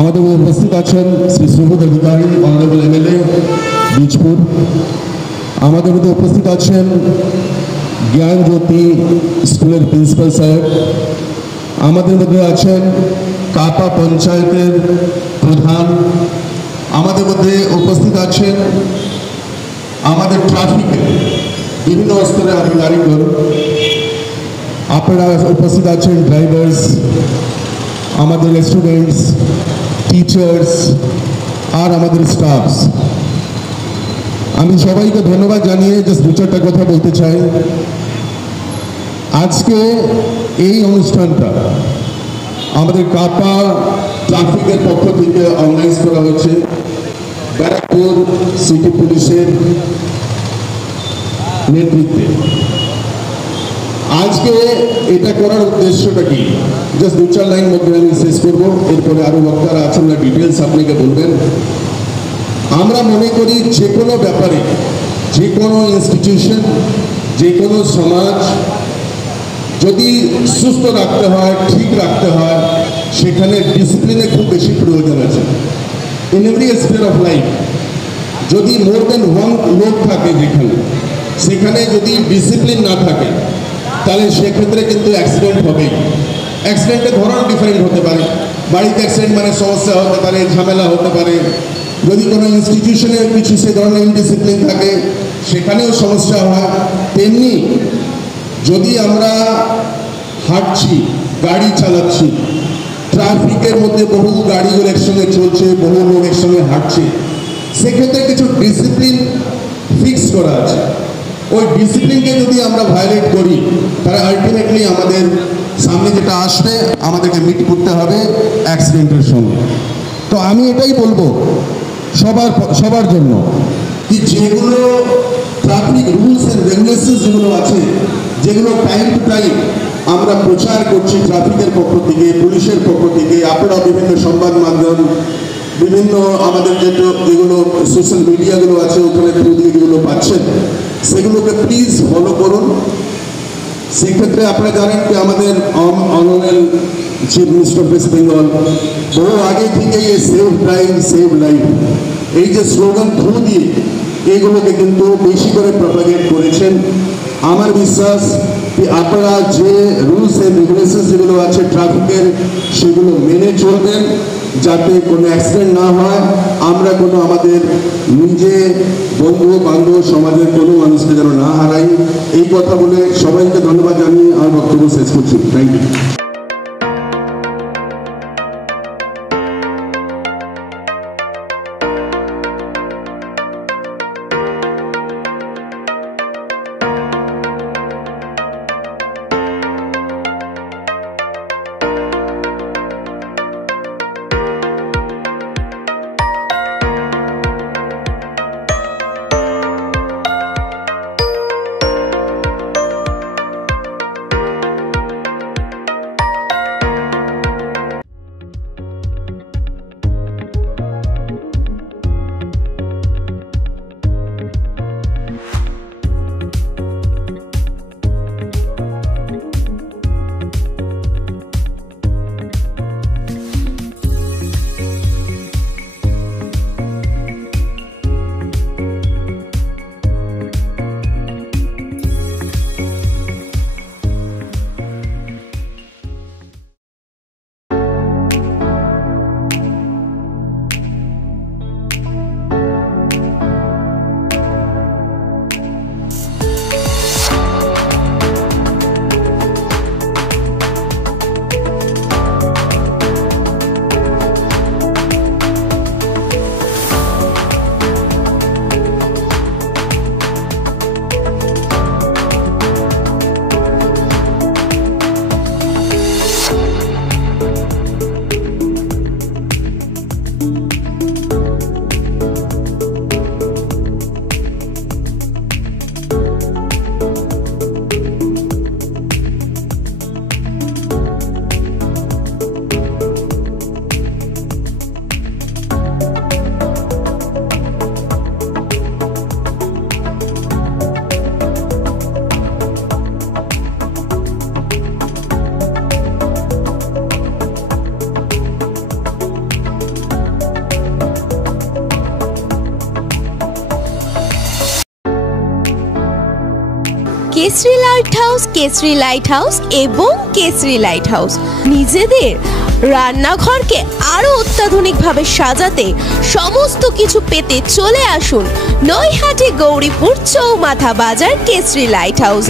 আমাদের উপস্থিত আছেন শ্রী সুবোধ অধিকারী, অনারেবল এমএলএ বীজপুর। আমাদের মধ্যে উপস্থিত আছেন জ্ঞানজ্যোতি স্কুলের প্রিন্সিপাল সাহেব। আমাদের মধ্যে আছেন কাপা পঞ্চায়েতের প্রধান। আমাদের মধ্যে উপস্থিত আছেন আমাদের ট্রাফিকের বিভিন্ন স্তরের আধিকারিকগণ। আপনারা উপস্থিত আছেন ড্রাইভার্স, আমাদের স্টুডেন্টস, টিচার্স আর আমাদের স্টাফস। আমি সবাইকে ধন্যবাদ জানিয়ে জাস্ট দু চারটা কথা বলতে চাই। আজকে এই অনুষ্ঠানটা আমাদের কাপা ট্রাফিকের পক্ষ থেকে অর্গানাইজ করা হয়েছে ব্যারাকপুর সিটি পুলিশের নেতৃত্বে। আজকে এটা করার উদ্দেশ্যটা কি, জাস্ট দু চার লাইন মধ্যে আমি শেষ করবো, এরপরে আরো বক্তারা আছেন না, ডিটেলস আপনাকে বলবেন। আমরা মনে করি যে কোনো ব্যাপারে, যে কোনো ইনস্টিটিউশন, যে কোনো সমাজ যদি সুস্থ রাখতে হয়, ঠিক রাখতে হয়, সেখানে ডিসিপ্লিনের খুব বেশি প্রয়োজন আছে। In every spare of life যদি মোর দেন ওয়ান লোক থাকে যেখানে, সেখানে যদি ডিসিপ্লিন না থাকে তাহলে সেক্ষেত্রে কিন্তু অ্যাক্সিডেন্ট হবেই। অ্যাক্সিডেন্টের ধরন ডিফারেন্ট হতে পারে। বাড়িতে অ্যাক্সিডেন্ট মানে সমস্যা হতে পারে, ঝামেলা হতে পারে। যদি কোনো ইনস্টিটিউশনে কিছু সে ধরনের ইনডিসিপ্লিন থাকে সেখানেও সমস্যা হয়। তেমনি যদি আমরা হাঁটছি, গাড়ি চালাচ্ছি, ট্রাফিকের মধ্যে বহু গাড়িগুলো একসঙ্গে চলছে, বহু লোক একসঙ্গে হাঁটছে, সেক্ষেত্রে কিছু ডিসিপ্লিন ফিক্স করা আছে। ওই ডিসিপ্লিনকে যদি আমরা ভায়োলেট করি তাহলে আলটিমেটলি আমাদের সামনে যেটা আসবে আমাদেরকে মিট করতে হবে অ্যাক্সিডেন্টের সঙ্গে। তো আমি এটাই বলবো সবার জন্য কি যেগুলো ট্রাফিক রুলস অ্যান্ড রেগুলেশনস যেগুলো আছে, যেগুলো টাইম টু টাইম আমরা প্রচার করছি ট্রাফিকের পক্ষ থেকে, পুলিশের পক্ষ থেকে, আপনারা বিভিন্ন সংবাদ মাধ্যম, বিভিন্ন আমাদের যেগুলো সোশ্যাল মিডিয়াগুলো আছে ওখানে থ্রু দিয়ে যেগুলো পাচ্ছেন, সেগুলোকে প্লিজ ফলো করুন। সেক্ষেত্রে আপনারা জানেন যে আমাদের honourable chief minister of West Bengal বহু আগে থেকে এই সেভ টাইম সেভ লাইফ এই যে স্লোগান থ্রু দিয়ে এইগুলোকে কিন্তু বেশি করে প্রপাগেট করেছেন। আমার বিশ্বাস যে আপনারা যে রুলস অ্যান্ড রেগুলেশনস যেগুলো আছে ট্রাফিকের সেগুলো মেনে চলবেন যাতে কোনো অ্যাক্সিডেন্ট না হয়, আমরা কোনো আমাদের নিজে বন্ধু বান্ধব সমাজের কোনো মানুষকে যেন না হারাই। এই কথা বলে সবাইকে ধন্যবাদ জানিয়ে আমার বক্তব্য শেষ করছি। Thank you. Keshari light house, Keshari light house এবং কেশরী লাইট হাউস নিজেদের রান্নাঘরকে আরো অত্যাধুনিকভাবে সাজাতে সমস্ত কিছু পেতে চলে আসুন নৈহাটি গৌরীপুর চৌমাথা বাজার কেশরী লাইট হাউস।